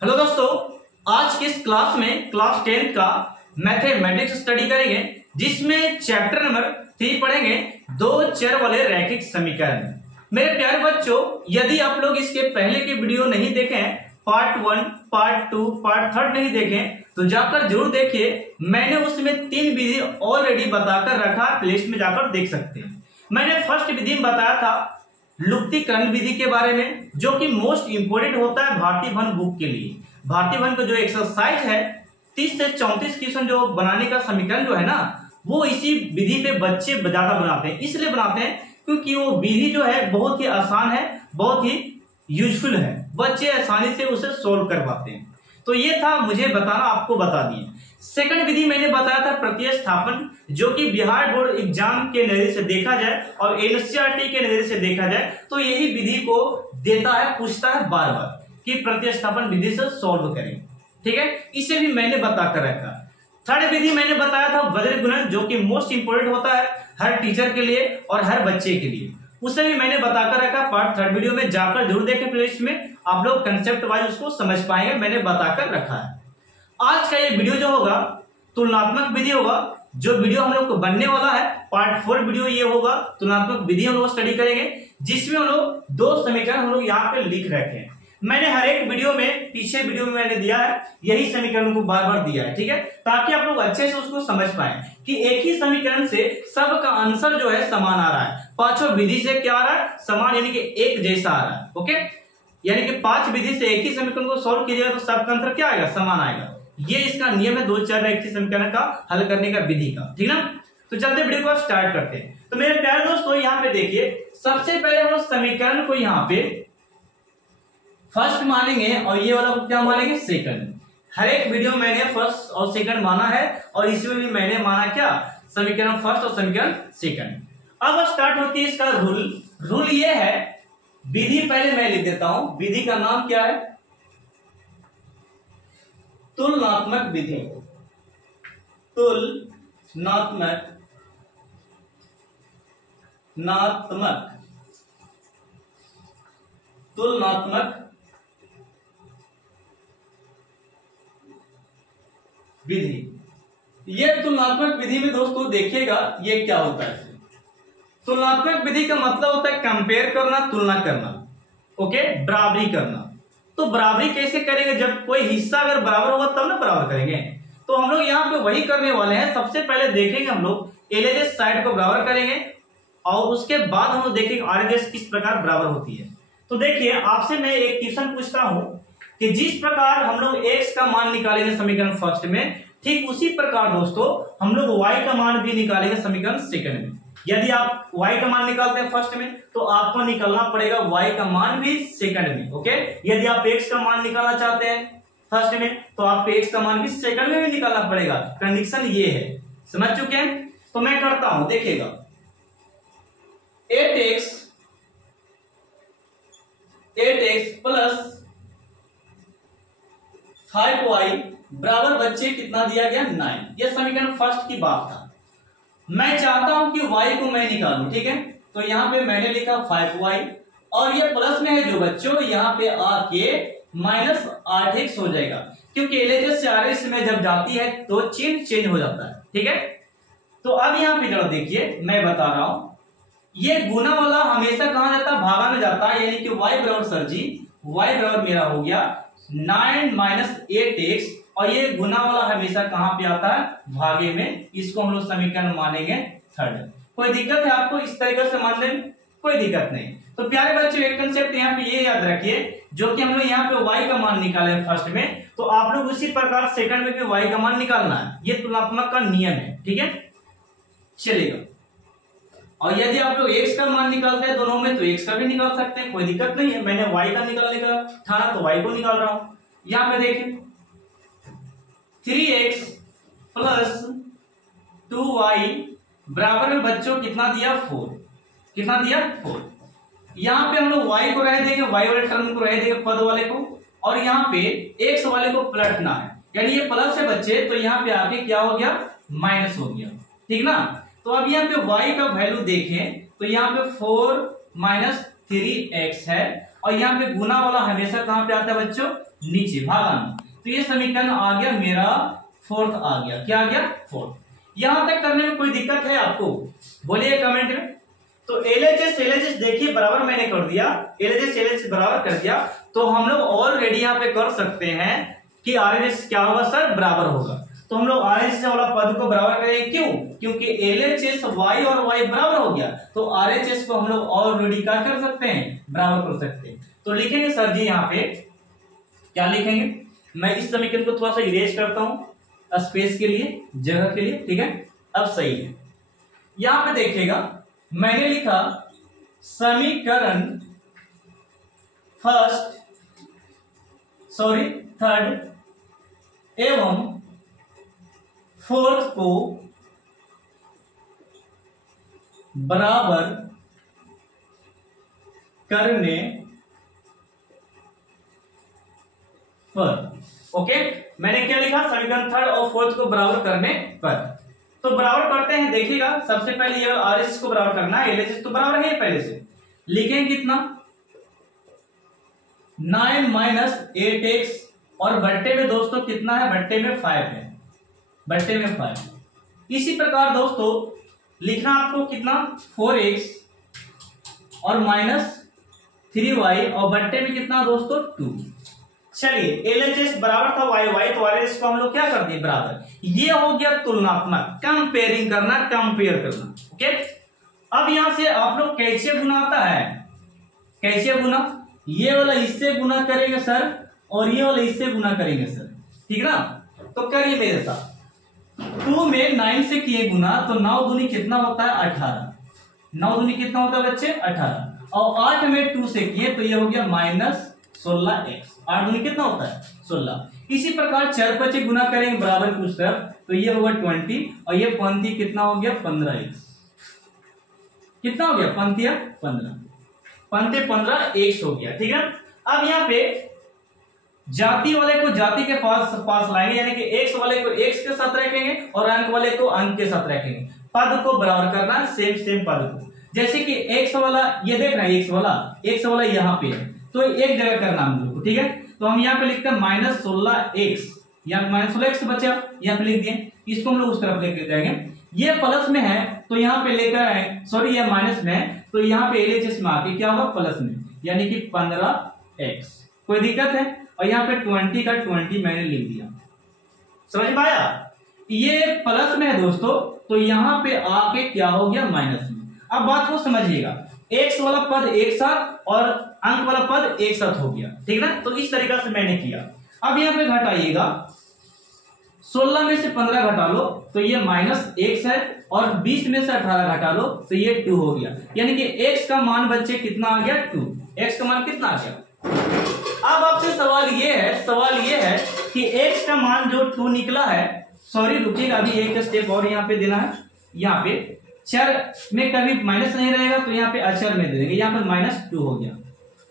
Hello दोस्तों, आज की इस क्लास में क्लास 10 का मैथमेटिक्स स्टडी करेंगे, जिसमें चैप्टर नंबर 3 पढ़ेंगे दो चर वाले रैखिक समीकरण। मेरे प्यारे बच्चों, यदि आप लोग इसके पहले के वीडियो नहीं देखे हैं, पार्ट 1, पार्ट 2, पार्ट 3 नहीं देखे, तो जाकर जरूर देखिए। मैंने उसमें 3 विधि ऑलरेडी बताकर रखा, प्लेलिस्ट में जाकर देख सकते हैं। मैंने फर्स्ट विधि में बताया था लुप्तीकरण विधि के बारे में, जो कि मोस्ट इंपोर्टेंट होता है भारतीय भन बुक के लिए। भारतीय भन का जो एक्सरसाइज है 30 से 34 क्वेश्चन जो बनाने का समीकरण जो है ना, वो इसी विधि पे बच्चे ज्यादा बनाते हैं। इसलिए बनाते हैं क्योंकि वो विधि जो है बहुत ही आसान है, बहुत ही यूजफुल है, बच्चे आसानी से उसे सोल्व कर पाते हैं। तो ये था मुझे बताना, आपको बता दिए। सेकंड विधि मैंने बताया था प्रतिस्थापन, जो कि बिहार बोर्ड एग्जाम के नजरिए से देखा जाए और एनसीईआरटी के नजरिए से देखा जाए तो यही विधि को देता है, पूछता है बार बार कि प्रतिस्थापन विधि से सॉल्व करें। ठीक है, इसे भी मैंने बताकर रखा। थर्ड विधि मैंने बताया था वज्र गुणन, जो कि मोस्ट इंपोर्टेंट होता है हर टीचर के लिए और हर बच्चे के लिए। उसे भी मैंने बताकर रखा, पार्ट 3 वीडियो में जाकर जरूर देखें, प्लेलिस्ट में आप लोग कंसेप्ट वाइज उसको समझ पाएंगे, मैंने बताकर रखा है। आज का ये वीडियो जो होगा तुलनात्मक विधि होगा। जो वीडियो हम लोग को बनने वाला है पार्ट 4 वीडियो ये होगा, तुलनात्मक विधि हम लोग स्टडी करेंगे, जिसमें हम लोग दो समीकरण हम लोग यहाँ पे लिख रखे हैं। मैंने हर एक वीडियो में, पीछे वीडियो में मैंने दिया है, यही समीकरण को बार बार दिया है। ठीक है, ताकि आप लोग अच्छे से उसको समझ पाए कि एक ही समीकरण से सबका आंसर जो है समान आ रहा है। पांचों विधि से क्या आ रहा है? समान, यानी कि एक जैसा आ रहा है। ओके, यानी कि 5 विधि से एक ही समीकरण को सॉल्व कीजिएगा तो सबका आंसर क्या आएगा? समान आएगा। ये इसका नियम है दो चर रैखिक समीकरण का हल करने का विधि का। ठीक ना, तो चलते वीडियो को स्टार्ट करते हैं। तो मेरे प्यारे दोस्तों, यहाँ पे देखिए, सबसे पहले हम समीकरण को यहाँ पे फर्स्ट मानेंगे और ये वाला को क्या मानेंगे? सेकंड। हर एक वीडियो में मैंने फर्स्ट और सेकंड माना है और इसमें भी मैंने माना क्या? समीकरण फर्स्ट और समीकरण सेकंड। अब स्टार्ट होती है इसका रूल ये है, विधि पहले मैं लिख देता हूं। विधि का नाम क्या है? तुलनात्मक विधि। तुलनात्मक विधि। ये तुलनात्मक विधि में दोस्तों देखिएगा ये क्या होता है। तुलनात्मक विधि का मतलब होता है कंपेयर करना, तुलना करना। ओके, बराबरी करना। तो बराबरी कैसे करेंगे? जब कोई हिस्सा अगर बराबर होगा तब ना बराबर करेंगे। तो हम लोग यहाँ पे वही करने वाले हैं। सबसे पहले देखेंगे हम लोग एलएचएस साइड को बराबर करेंगे और उसके बाद हम लोग देखेंगे आरएचएस किस प्रकार बराबर होती है। तो देखिए, आपसे मैं एक क्वेश्चन पूछता हूं कि जिस प्रकार हम लोग एक्स का मान निकालेंगे समीकरण फर्स्ट में, ठीक उसी प्रकार दोस्तों हम लोग वाई का मान भी निकालेंगे समीकरण सेकंड में। यदि आप y का मान निकालते हैं फर्स्ट में, तो आपको निकालना पड़ेगा y का मान भी सेकंड में। ओके, यदि आप x का मान निकालना चाहते हैं फर्स्ट में, तो आपको x का मान भी सेकंड में भी निकालना पड़ेगा। कंडीशन ये है, समझ चुके हैं? तो मैं करता हूं, देखिएगा 8x प्लस 5y बराबर बच्चे कितना दिया गया? 9। यह समीकरण फर्स्ट की बात था। मैं चाहता हूं कि y को मैं निकालूं। ठीक है, तो यहां पे मैंने लिखा 5y और ये प्लस में है जो बच्चों, यहां पे आके माइनस 8x हो जाएगा, क्योंकि एलएचएस से आरएचएस में जब जाती है तो चिन्ह चेंज हो जाता है। ठीक है, तो अब यहां पे जरा देखिए, मैं बता रहा हूं, ये गुना वाला हमेशा कहां जाता है? भागा में जाता है। यानी कि y बराबर सर जी, y बराबर मेरा हो गया 9 माइनस 8x और ये गुना वाला हमेशा कहां पे आता है? भागे में। इसको हम लोग समीकरण मानेंगे थर्ड। कोई दिक्कत है आपको इस तरीके से मान लें? कोई दिक्कत नहीं। तो प्यारे बच्चों, एक कंसेप्ट यहाँ पे ये याद रखिए, जो कि हम लोग यहाँ पे y का मान निकाले फर्स्ट में, तो आप लोग उसी प्रकार सेकंड में भी y का मान निकालना है। ये तुलनात्मक का नियम है। ठीक है, चलेगा। और यदि आप लोग x का मान निकालते हैं दोनों में, तो x का भी निकाल सकते हैं, कोई दिक्कत नहीं है। मैंने y का निकालने का था तो y को निकाल रहा हूं। यहाँ पे देखिए 3x प्लस 2y बराबर में बच्चों कितना दिया? 4। कितना दिया? 4। यहाँ पे हम लोग y को रह देंगे, y वाले टर्म को रह देंगे, पद वाले को, और यहाँ पे x वाले को पलटना है। यानी ये प्लस है बच्चे, तो यहाँ पे आके क्या हो गया? माइनस हो गया। ठीक ना, तो अब यहाँ पे y का वैल्यू देखें तो यहाँ पे 4 माइनस 3x है और यहाँ पे गुना वाला हमेशा कहाँ पे आता है बच्चों, नीचे, भागा में। तो ये समीकरण आ गया मेरा फोर्थ आ गया, क्या आ गया, फोर्थ। यहां तक करने में कोई दिक्कत है आपको, बोलिए कमेंट में। तो एलएचएस देखिए बराबर मैंने कर दिया, एलएचएस बराबर कर दिया, तो हम लोग ऑलरेडी यहाँ पे कर सकते हैं कि आरएचएस क्या होगा सर, बराबर होगा। तो हम लोग आरएचएस वाला पद को बराबर करेंगे, क्यों, क्योंकि एलएचएस वाई और वाई बराबर हो गया, तो आरएचएस को हम लोग ऑलरेडी क्या कर सकते हैं, बराबर कर सकते हैं। तो लिखेंगे सर जी यहाँ पे क्या लिखेंगे, मैं इस समीकरण को थोड़ा सा इरेज करता हूं स्पेस के लिए, जगह के लिए, ठीक है। अब सही है, यहां पे देखिएगा मैंने लिखा समीकरण थर्ड एवं फोर्थ को बराबर करने पर, ओके। मैंने क्या लिखा, समीकरण थर्ड और फोर्थ को बराबर करने पर। तो बराबर करते हैं, देखिएगा सबसे पहले ये आरएचएस को बराबर करना है, एलएचएस तो बराबर है पहले से, लिखेंगे कितना 9 - 8x और बट्टे में दोस्तों कितना है, बट्टे में 5 है, बट्टे में 5। इसी प्रकार दोस्तों लिखना आपको कितना 4x और -3y और बट्टे में कितना दोस्तों 2। चलिए एलएचएस बराबर था वाई वाई, तो आरएचएस को हम लोग क्या कर दिए, बराबर। ये हो गया तुलनात्मक, कंपेयरिंग करना, कंपेयर करना, ओके। अब यहां से आप लोग कैसे गुना आता है, कैसे गुना, ये वाला इससे गुना करेंगे सर और ये वाला इससे गुना करेंगे सर, ठीक ना। तो करिए मेरे साथ, 2 में 9 से किए गुना, तो 9 दूनी कितना होता है 18, 9 दूनी कितना होता है बच्चे 18, और 8 में 2 से किए तो ये हो गया -16x, 8 दूनी कितना होता है 16। इसी प्रकार 4 5 गुना करेंगे बराबर कुछ तरफ, तो ये होगा 20 और ये पंक्ति कितना हो गया 15x, कितना हो गया पंक्तियां 15, पंक्ति 15x हो गया, ठीक है। अब यहाँ पे जाति वाले को जाति के पास लाएंगे, यानी कि x वाले को x के साथ रखेंगे और अंक वाले को अंक के साथ रखेंगे, पद को बराबर करना, सेम पद को। जैसे कि x वाला ये देख रहे हैं, x वाला यहाँ पे है, तो एक जगह करना हम लोग को, ठीक है। तो हम यहाँ पे लिखते हैं -16x, यहाँ -16x बचा, यहाँ पे लिख दिए, इसको हम लोग उस तरफ लेके जाएंगे। ये प्लस में है तो यहाँ पे लेकर आए, सॉरी ये माइनस में है तो यहाँ पे एलएचएस में आके क्या होगा प्लस में, यानी कि 15x, कोई दिक्कत है। और यहाँ पे 20 का 20 मैंने लिख दिया, समझ में आया। ये प्लस में है दोस्तों, तो यहाँ पे आके क्या हो गया माइनस में। अब बात को समझिएगा, x वाला पद एक साथ और अंक वाला पद एक साथ हो गया, ठीक ना। तो इस तरीका से मैंने किया। अब यहाँ पे घटाइएगा, 16 में से 15 घटा लो तो ये -x है, और 20 में से 18 घटा लो तो ये 2 हो गया, यानी कि x का मान बच्चे कितना आ गया 2, x का मान कितना आ गया। अब आपसे सवाल ये है कि x का मान जो 2 निकला है, सॉरी रुकिएगा अभी एक स्टेप और यहाँ पे देना है। यहाँ पे चर में कभी माइनस नहीं रहेगा तो यहाँ पे अचर में दे देंगे, यहाँ पे -2 हो गया,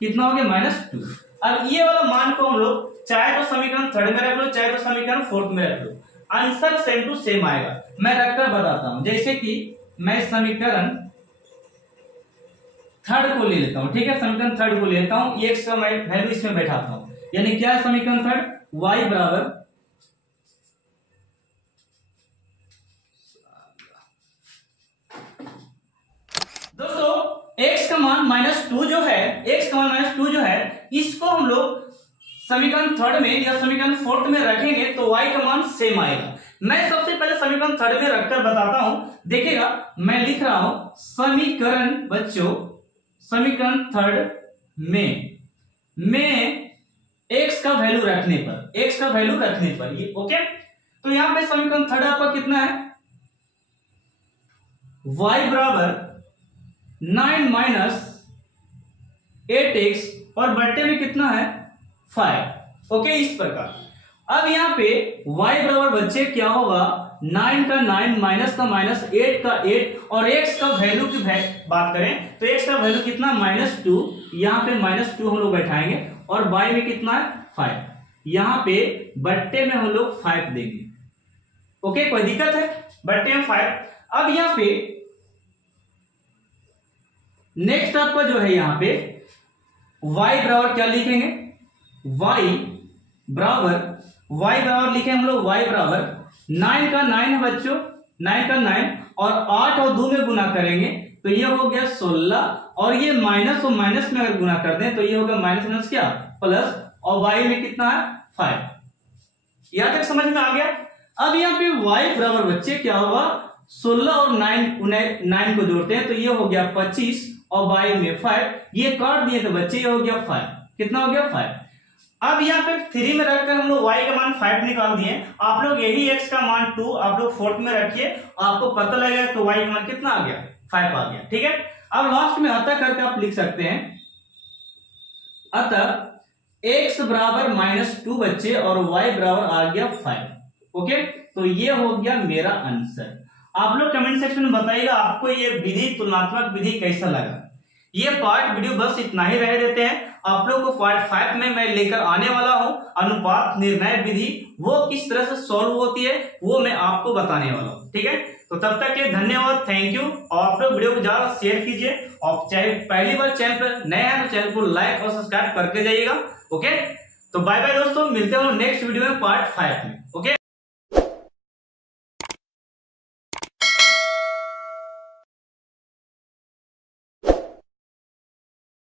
कितना हो गया -2। अब ये वाला मान को हम लोग चाहे तो समीकरण थर्ड में रख लो, चाहे तो समीकरण फोर्थ में रख लो, आंसर सेम टू सेम आएगा। मैं रखकर बताता हूं, जैसे कि मैं समीकरण थर्ड को ले लेता हूं, ठीक है, समीकरण थर्ड को ले लेता हूं, x का मैं वैल्यू इसमें बैठाता हूं, यानी क्या है समीकरण थर्ड, y बराबर दोस्तों x का मान -2 जो है, x का मान -2 जो है, इसको हम लोग समीकरण थर्ड में या समीकरण फोर्थ में रखेंगे तो y का मान सेम आएगा। मैं सबसे पहले समीकरण थर्ड में रखकर बताता हूं, देखिएगा मैं लिख रहा हूं समीकरण बच्चों, समीकरण थर्ड में x का वैल्यू रखने पर, ये ओके। तो यहां पे समीकरण थर्ड आपका कितना है, y बराबर 9 - 8x और बट्टे में कितना है 5, ओके। इस प्रकार अब यहाँ पे y बराबर बच्चे क्या होगा, 9 का 9 माइनस का माइनस 8 का 8 और x का वैल्यू की बात करें तो x का वैल्यू कितना -2, यहाँ पे -2 हम लोग बैठाएंगे और y में कितना है 5, यहाँ पे बट्टे में हम लोग 5 देंगे, ओके। कोई दिक्कत है, बट्टे में 5। अब यहाँ पे नेक्स्ट आपका जो है यहाँ पे y बराबर क्या लिखेंगे, y बराबर लिखे हम लोग y बराबर 9 का 9 है बच्चों, 9 का 9 और 8 और 2 में गुना करेंगे तो ये हो गया 16 और ये माइनस और माइनस में अगर गुना कर दें तो ये होगा माइनस माइनस क्या प्लस और y में कितना है 5। यहां तक समझ में आ गया। अब यहाँ पे y बराबर बच्चे क्या होगा 16 और 9 को जोड़ते हैं तो ये हो गया 25 और y में 5, ये काट दिए तो बच्चे ये हो गया 5। कितना हो गया 5। अब यहाँ पे 3 में रखकर हम लोग y का मान 5 निकाल दिए। आप लोग यही x का मान 2 आप लोग 4th में रखिए, आपको पता लगेगा तो y का मान कितना आ गया 5 आ गया। ठीक है, अब लास्ट में अतः करके आप लिख सकते हैं अतः x बराबर -2 बच्चे और y बराबर आ गया 5। ओके, तो ये हो गया मेरा आंसर। आप लोग कमेंट सेक्शन में बताइएगा आपको ये विधि तुलनात्मक विधि कैसा लगा। ये पार्ट वीडियो बस इतना ही रह देते हैं। आप लोग को पार्ट 5 में मैं लेकर आने वाला हूं अनुपात निर्णय विधि, वो किस तरह से सॉल्व होती है वो मैं आपको बताने वाला हूं। ठीक है, तो तब तक के लिए धन्यवाद, थैंक यू। और आप लोग वीडियो को ज्यादा शेयर कीजिए और चाहे पहली बार चैनल पर नए हैं तो चैनल को लाइक और सब्सक्राइब करके जाइएगा। ओके, तो बाय बाय दोस्तों, मिलते हैं नेक्स्ट वीडियो में पार्ट 5 में। ओके।